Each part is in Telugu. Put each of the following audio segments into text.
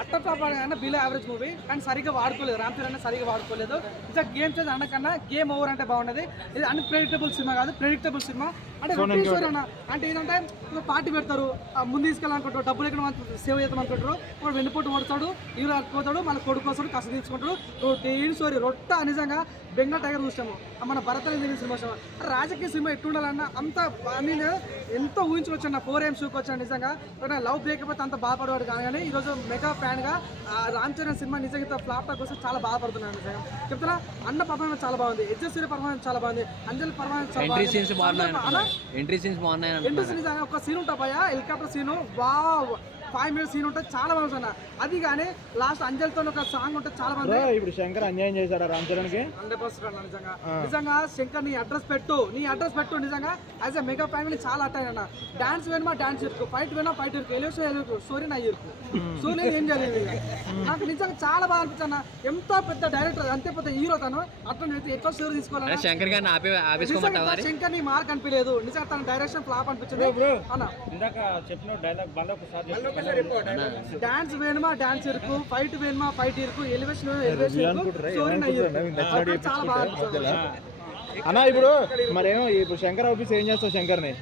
అట్ట ఫ్లాప్ అన్న బిలో యావరేజ్ మూవీ కానీ సరిగ్గా వాడుకోలేదు. రామ్ చరణ్ సరిగ్గా వాడుకోలేదు. ఇంకా గేమ్ చేంజ్ అన్నకన్నా గేమ్ ఓవర్ అంటే బాగున్నది. ఇది అన్ప్రెడిక్టబుల్ సినిమా కాదు, ప్రెడిక్టబుల్ సినిమా. అంటే అన్న అంటే ఏంటంటే పార్టీ పెడతారు, ముందు తీసుకెళ్ళాలనుకుంటారు, డబ్బులు ఎక్కడ సేవ్ చేద్దాం అనుకుంటారు, వాడు వెన్నుపోటు పడతాడు, హీరో పోతాడు, మన కొడుకు వస్తాడు, కసి తీసుకుంటాడు. స్టోరీ రొట్ట నిజంగా బెంగళూరు టైగర్ చూసాము, మన భరతని తెలియని సినిమా చూసాము. రాజకీయ సినిమా ఎట్లుండాలన్నా అంత నేను ఎంతో ఊహించుకోవచ్చు అన్న 4AM షూకి వచ్చాను. నిజంగా లవ్ బ్రేకపోతే అంత బాధపడేవాడు కానీ ఈరోజు మెగా ఫ్యాన్గా రామ్ చరణ్ సినిమా నిజంగా ఫ్లాప్ టాక్ కోసం చాలా బాధపడుతున్నాను. నిజంగా చెప్తున్నా, అన్న పర్ఫార్మెన్స్ చాలా బాగుంది, సూర్య పర్ఫార్మెన్స్ చాలా బాగుంది, అంజలి పర్ఫార్మెన్స్ చాలా బాగుంది. ఎంట్రీ సీన్స్ ఒక సీన్ ఉంటా భయ, helicopter scene, wow 5 minutes scene ఉంటుంది, చాలా బాగుంది అన్న. అది కానీ లాస్ట్ అంజలితో ఒక సాంగ్ ఉంటుంది, చాలా బాగుంది. ఇప్పుడు శంకర్ అన్యాయం చేశాడు రామ్ చరణ్ కి 100% అన్న. నిజంగా శంకర్ నీ అడ్రస్ పెట్టు నిజంగా యాజ్ ఎ మెగా ఫ్యామిలీ చాలా అట్టాయి అన్న. డాన్స్ వేణమా డాన్స్ ఇరుకు, ఫైట్ వేణమా ఫైట్ ఇరుకు, ఎలివేషన్ ఎలుకు, స్టోరీ నా ఇరుకు, సో నేను ఏం చేయలేదు. నాకు నిజంగా చాలా బాగా అనిపించింది అన్న. ఎంతో పెద్ద డైరెక్టర్, అంతే పెద్ద హీరో తను, అట్లా ఎట్లా స్టోరీ తీసుకోవాలి. శంకర్ ని మార్క్ అనిపించలేదు నిజంగా, తన డైరెక్షన్ ఫ్లాప్ అనిపించింది అన్న. డాన్స్ వేణమా డాన్స్ ఇరుకు, ఫైట్ వేణమా ఫైట్ ఇరుకు, ఎలివేషన్ స్టోరీ నా ఇరుకు, చాలా బాగా అనిపించింది అన్న. ఇప్పుడు మరేమో ఇప్పుడు శంకర్ ఆఫీస్ ఏం చేస్తావు శంకర్ ని?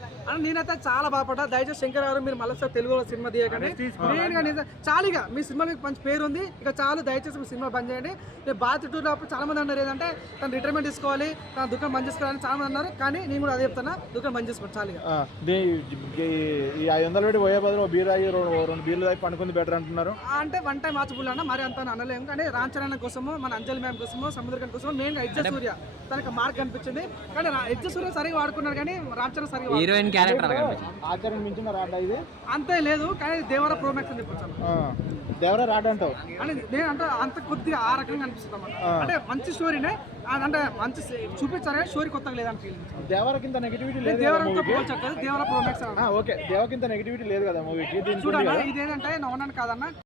నేనైతే చాలా బాధపడ్డా. దయచేసి శంకర్ గారు మీరు మళ్ళీ తెలుగులో సినిమా తీయకండి. మెయిన్గా చాలుగా మీ సినిమాకి మంచి పేరు ఉంది, ఇక చాలు, దయచేసి మీ సినిమా బంద్ చేయండి. నేను బాధితున్నప్పుడు చాలా మంది అన్నారు ఏంటంటే తను రిటైర్మెంట్ తీసుకోవాలి, తన దుకాణం బంద్ చేసుకోవాలని చాలా మంది అన్నారు. కానీ నేను కూడా అదే చెప్తాను, దుకాణం బంద్ చేసుకోండి చాలుగా. ఈ 500 పెట్టి పోయే బదులు బీర్ అయ్యి 2 బీర్లు తాగి పండుకుంది బెటర్ అంటున్నారు. అంటే వన్ టైం వాచబుల్ అన్న, మరి అంత అనలేము. కానీ రామ్ చరణ్ కోసము, మన అంజలి మ్యామ్ కోసము, సముద్రకన్ కోసము, మెయిన్గా ఎడ్జ సూర్య తనకు మార్క్ అనిపించింది. కానీ ఎడ్జ సూర్య సరిగా వాడుకున్నారు, కానీ రామ్ చరణ్ సరిగా ఆచార్యం మించిన రాడ్ ఇది అంతే లేదు. కానీ దేవరా ప్రోమాక్స్ అని చెప్పొచ్చాను, దేవరా రాడ్ అంటావు అని నేను అంటే అంత కొద్దిగా ఆ రకంగా అనిపిస్తుంది. అంటే మంచి స్టోరీనే, అంటే మంచి చూపించారు, స్టోరీ కొత్తగా లేదని ఫీలింగ్. దేవర కింద నెగిటివిటీ లేదు, దేవరా ప్రోమాక్స్ ఓకే, దేవ కింద నెగిటివిటీ లేదు కదా మూవీకి. చూడండి, ఇదేంటంటే నవ్వడానికి కాదన్న,